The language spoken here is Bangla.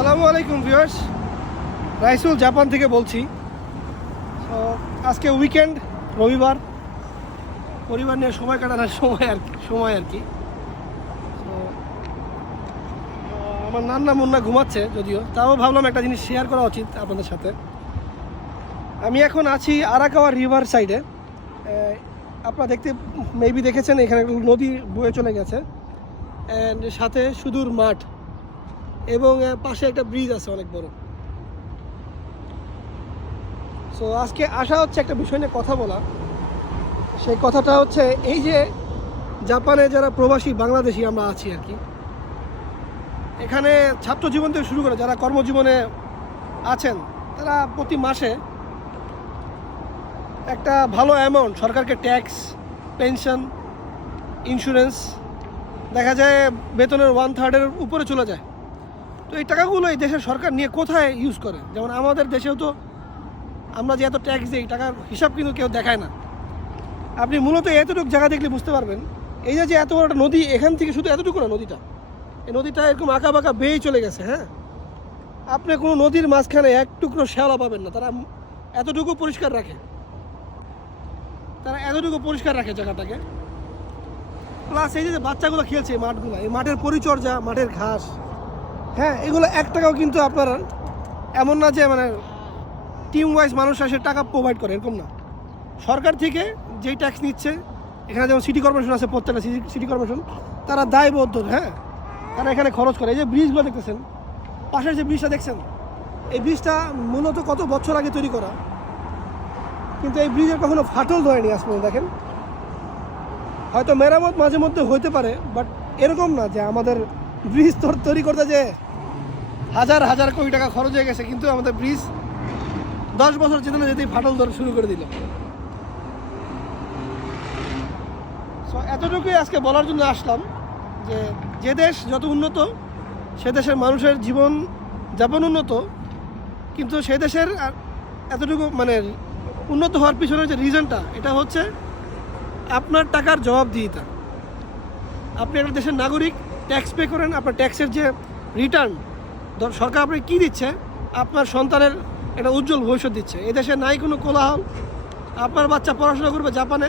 আসসালামু আলাইকুম ভিউয়ার্স, রাইসুল জাপান থেকে বলছি। তো আজকে উইকেন্ড, রবিবার, পরিবার নিয়ে সময় কাটানোর সময় আর কি। তো আমার নান্না মুন্না ঘুমাচ্ছে যদিও, তাও ভাবলাম একটা জিনিস শেয়ার করা উচিত আপনাদের সাথে। আমি এখন আছি আরাকাওয়া রিভার সাইডে। আপনারা মেবি দেখেছেন, এখানে একটা নদী বয়ে চলে গেছে, অ্যান্ড সাথে সুদূর মাঠ এবং পাশে একটা ব্রিজ আছে অনেক বড়। সো আজকে আসা হচ্ছে একটা বিষয় নিয়ে কথা বলা। সেই কথাটা হচ্ছে এই যে জাপানে যারা প্রবাসী বাংলাদেশি আমরা আছি আর কি, এখানে ছাত্র জীবন থেকে শুরু করে যারা কর্মজীবনে আছেন, তারা প্রতি মাসে একটা ভালো অ্যামাউন্ট সরকারকে ট্যাক্স, পেনশন, ইন্স্যুরেন্স, দেখা যায় বেতনের 1/3 উপরে চলে যায়। তো এই টাকাগুলো এই দেশের সরকার নিয়ে কোথায় ইউজ করে? যেমন আমাদের দেশেও তো আমরা যে এত ট্যাক্স দিই, টাকার হিসাব কিন্তু কেউ দেখায় না। আপনি মূলত এতটুকু জায়গা দেখলে বুঝতে পারবেন, এই যে এত বড় একটা নদী, এখান থেকে শুধু এতটুকু না, নদীটা, এই নদীটা এরকম আঁকা বাঁকা বেয়েই চলে গেছে। হ্যাঁ, আপনি কোনো নদীর মাঝখানে এক টুকরো শ্যাওলা পাবেন না। তারা এতটুকু পরিষ্কার রাখে, জায়গাটাকে। প্লাস এই যে বাচ্চাগুলো খেলছে এই মাঠগুলো, এই মাঠের পরিচর্যা, মাঠের ঘাস, হ্যাঁ, এগুলো এক টাকাও কিন্তু আপনারা এমন না যে মানে টিম ওয়াইজ মানুষ এসে টাকা প্রোভাইড করে, এরকম না। সরকার থেকে যেই ট্যাক্স নিচ্ছে, এখানে যেমন সিটি কর্পোরেশন আছে, প্রত্যেকটা সিটি কর্পোরেশন তারা দায়বদ্ধ। হ্যাঁ, তারা এখানে খরচ করে। এই যে ব্রিজগুলো দেখতেছেন, পাশের যে ব্রিজটা দেখছেন, এই ব্রিজটা মূলত কত বছর আগে তৈরি করা, কিন্তু এই ব্রিজের কখনো ফাটল ধরেনি আজ পর্যন্ত। দেখেন, হয়তো মেরামত মাঝে মধ্যে হইতে পারে, বাট এরকম না যে আমাদের ব্রিজ তৈরি করতে যে হাজার হাজার কোটি টাকা খরচ হয়ে গেছে, কিন্তু আমাদের ব্রিজ 10 বছর যেতে না যেতেই ফাটল ধরে শুরু করে দিল। সো এতটুকুই আজকে বলার জন্য আসলাম যে যে দেশ যত উন্নত, সে দেশের মানুষের জীবন যাপন উন্নত, কিন্তু সে দেশের এতটুকু মানে উন্নত হওয়ার পিছনে যে রিজনটা, এটা হচ্ছে আপনার টাকার জবাবদিহিতা। আপনি একটা দেশের নাগরিক, ট্যাক্স পে করেন, আপনার ট্যাক্সের যে রিটার্ন সরকার আপনাকে কী দিচ্ছে, আপনার সন্তানের একটা উজ্জ্বল ভবিষ্যৎ দিচ্ছে। এই দেশে নাই কোনো কোলাহল। আপনার বাচ্চা পড়াশোনা করবে জাপানে,